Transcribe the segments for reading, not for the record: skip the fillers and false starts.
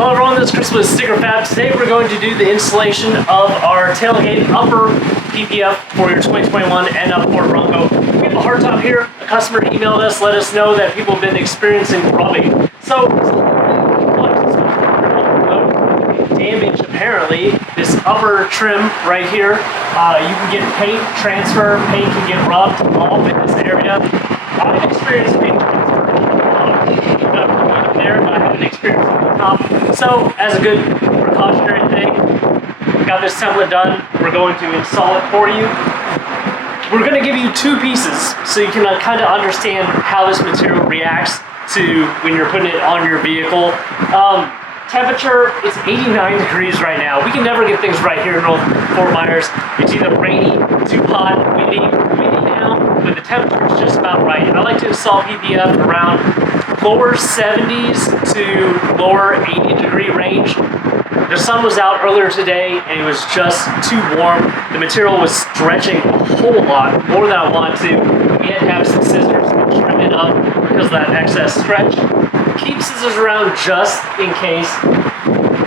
Hello everyone, this is Chris with Sticker Fab. Today we're going to do the installation of our tailgate upper PPF for your 2021 and up Ford Bronco. We have a hardtop here. A customer emailed us, let us know that people have been experiencing rubbing. So, damage apparently this upper trim right here. You can get paint transfer, paint can get rubbed off in this area. I've experienced paint transfer there, but I haven't experienced it on top. So, as a good precautionary thing, got this template done. We're going to install it for you. We're going to give you two pieces so you can kind of understand how this material reacts to when you're putting it on your vehicle. Temperature, it's 89 degrees right now. We can never get things right here in North Fort Myers. It's either rainy, too hot, windy now, but the temperature's just about right. I like to install PPF around lower 70s to lower 80 degree range. The sun was out earlier today and it was just too warm. The material was stretching a whole lot, more than I wanted to. We had to have some scissors to trim it up because of that excess stretch. Keep scissors around just in case.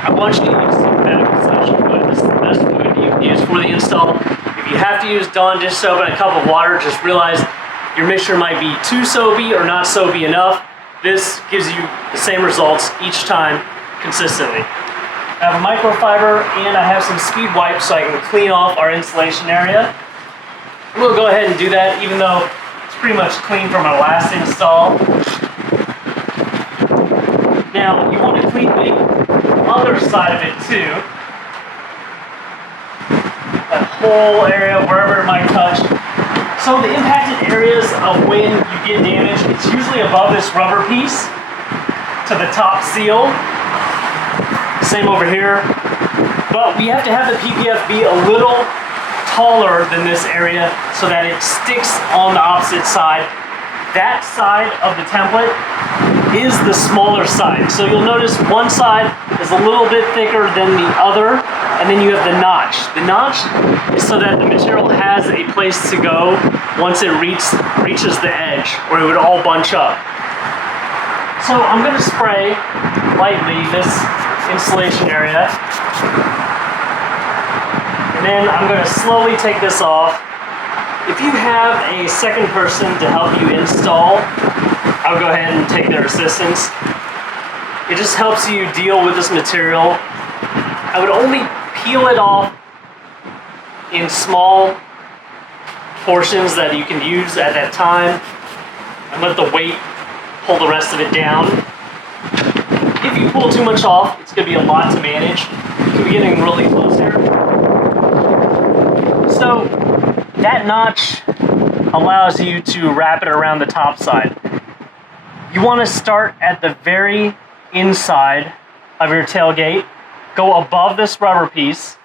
I want you to use synthetic construction fluid. This is the best fluid you can use for the install. If you have to use Dawn dish soap and a cup of water, just realize your mixture might be too soapy or not soapy enough. This gives you the same results each time consistently. I have a microfiber and I have some speed wipes so I can clean off our installation area. We'll go ahead and do that even though it's pretty much clean from our last install. Now, you want to clean the other side of it too. That whole area, wherever it might touch. So the impacted areas of when you get damage, it's usually above this rubber piece to the top seal. Same over here. But we have to have the PPF be a little taller than this area so that it sticks on the opposite side. That side of the template is the smaller side. So you'll notice one side is a little bit thicker than the other, and then you have the notch. The notch is so that the material has a place to go once it reaches the edge, or it would all bunch up. So I'm going to spray lightly this installation area, and then I'm going to slowly take this off. If you have a second person to help you install, I'll go ahead and take their assistance. It just helps you deal with this material. I would only peel it off in small portions that you can use at that time and let the weight pull the rest of it down. If you pull too much off, it's going to be a lot to manage. You could be getting really close here. So that notch allows you to wrap it around the top side. You want to start at the very inside of your tailgate, go above this rubber piece.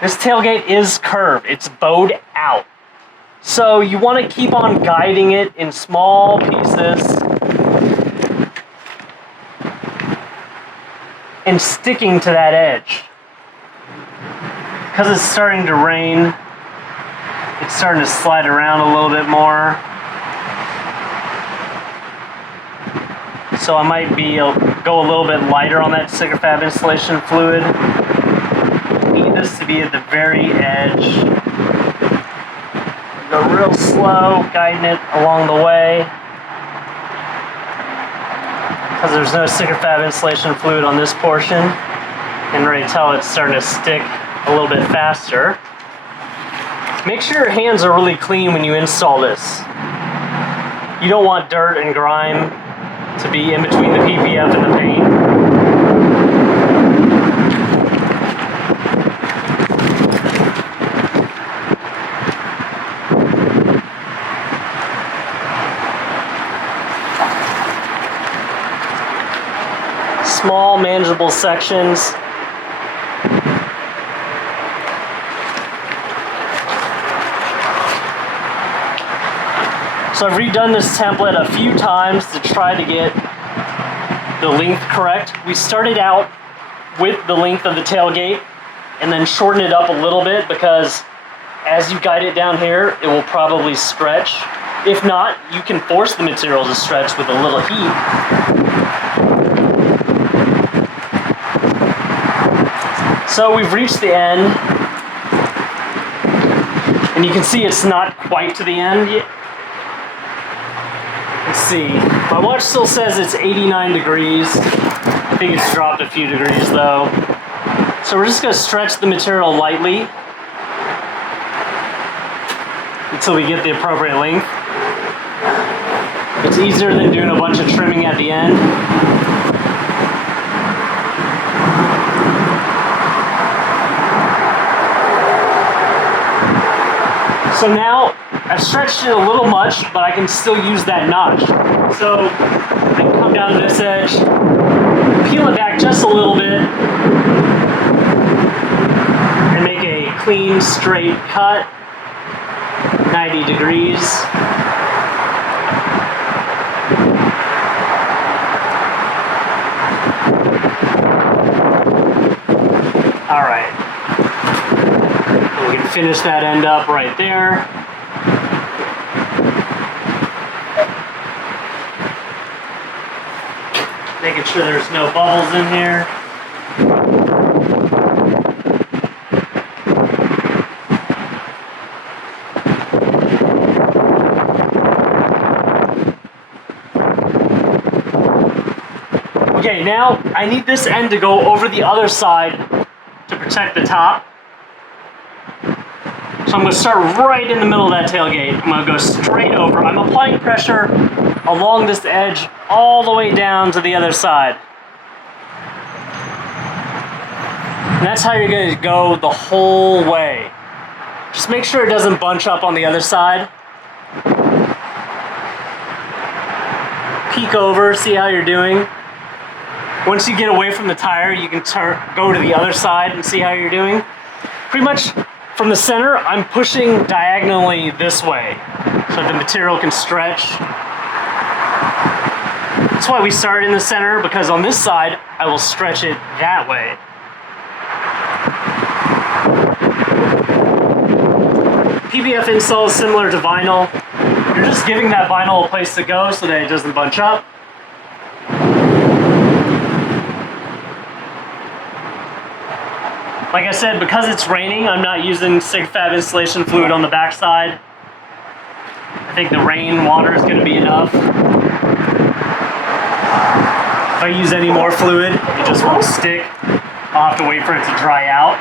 This tailgate is curved, it's bowed out. So you want to keep on guiding it in small pieces and sticking to that edge. Because it's starting to rain, it's starting to slide around a little bit more. So I might go a little bit lighter on that Sticker Fab installation fluid. Need this to be at the very edge. Go real slow, guiding it along the way. Because there's no Sticker Fab installation fluid on this portion. You can already tell it's starting to stick a little bit faster. Make sure your hands are really clean when you install this. You don't want dirt and grime to be in between the PPF and the paint. Small, manageable sections. So I've redone this template a few times to try to get the length correct. We started out with the length of the tailgate and then shorten it up a little bit because as you guide it down here, it will probably stretch. If not, you can force the material to stretch with a little heat. So we've reached the end, and you can see it's not quite to the end yet. Let's see, my watch still says it's 89 degrees. I think it's dropped a few degrees though. So we're just gonna stretch the material lightly until we get the appropriate length. It's easier than doing a bunch of trimming at the end. So now, I've stretched it a little much, but I can still use that notch. So, I can come down to this edge, peel it back just a little bit, and make a clean, straight cut, 90 degrees. All right. We can finish that end up right there. Making sure there's no bubbles in here. Okay, now I need this end to go over the other side to protect the top. So I'm going to start right in the middle of that tailgate. I'm going to go straight over. I'm applying pressure along this edge all the way down to the other side. And that's how you're going to go the whole way. Just make sure it doesn't bunch up on the other side. Peek over, see how you're doing. Once you get away from the tire, you can go to the other side and see how you're doing. Pretty much from the center, I'm pushing diagonally this way so the material can stretch. That's why we start in the center, because on this side, I will stretch it that way. PPF install is similar to vinyl. You're just giving that vinyl a place to go so that it doesn't bunch up. Like I said, because it's raining, I'm not using SigFab installation fluid on the backside. I think the rain water is going to be enough. If I use any more fluid, it just won't stick. I'll have to wait for it to dry out.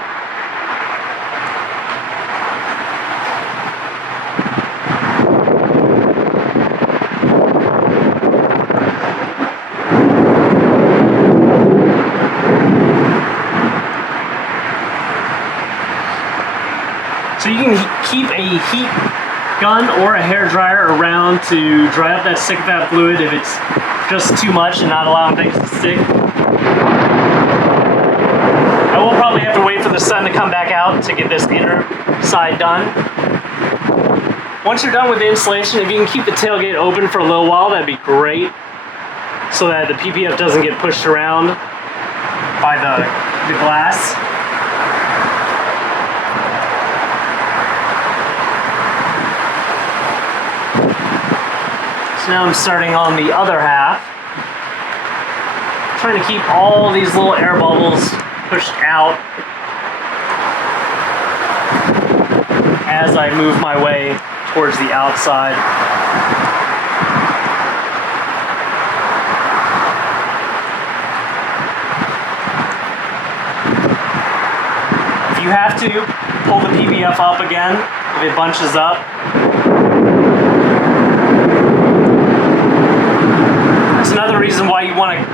So you can keep a heat gun or a hair dryer around to dry up that SigFab fluid if it's just too much and not allowing things to stick. I will probably have to wait for the sun to come back out to get this inner side done. Once you're done with the installation, if you can keep the tailgate open for a little while, that'd be great, so that the PPF doesn't get pushed around by the glass. Now I'm starting on the other half, trying to keep all these little air bubbles pushed out as I move my way towards the outside. If you have to, pull the PPF up again if it bunches up. That's another reason why you want to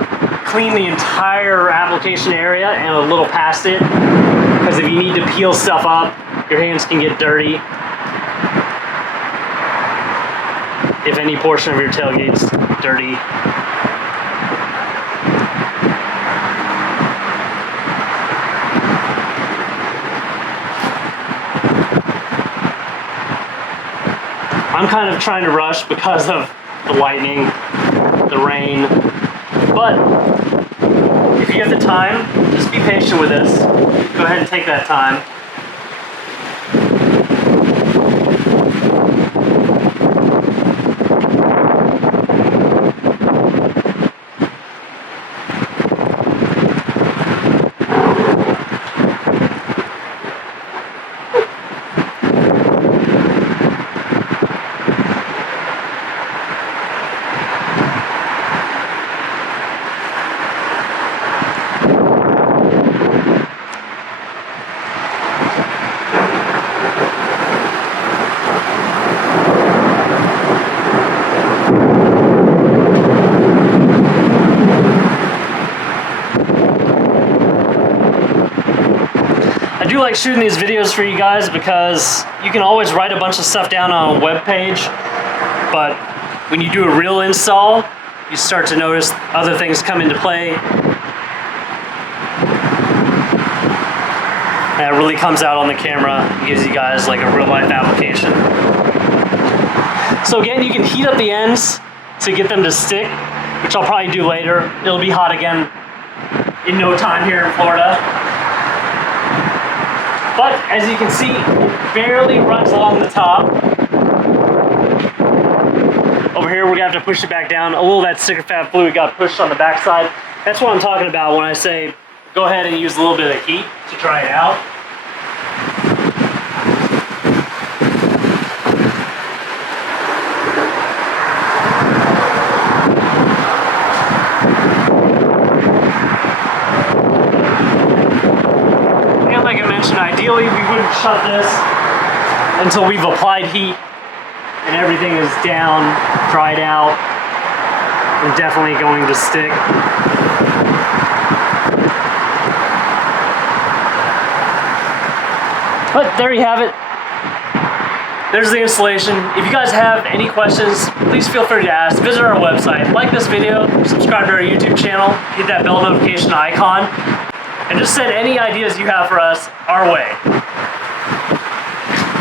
clean the entire application area and a little past it, because if you need to peel stuff up, your hands can get dirty if any portion of your tailgate's dirty. I'm kind of trying to rush because of the lightning, the rain, but if you have the time, just be patient with this. Go ahead and take that time. do like shooting these videos for you guys because you can always write a bunch of stuff down on a web page, but when you do a real install, you start to notice other things come into play. And it really comes out on the camera. It gives you guys like a real life application. So again, you can heat up the ends to get them to stick, which I'll probably do later. It'll be hot again in no time here in Florida. But as you can see, it barely runs along the top. Over here, we're gonna have to push it back down. A little of that sticker fat fluid got pushed on the backside. That's what I'm talking about when I say go ahead and use a little bit of heat to try it out. And like I mentioned, ideally we wouldn't shut this until we've applied heat and everything is down, dried out, and definitely going to stick. But there you have it. There's the installation. If you guys have any questions, please feel free to ask. Visit our website, like this video, subscribe to our YouTube channel, hit that bell notification icon, and just send any ideas you have for us our way.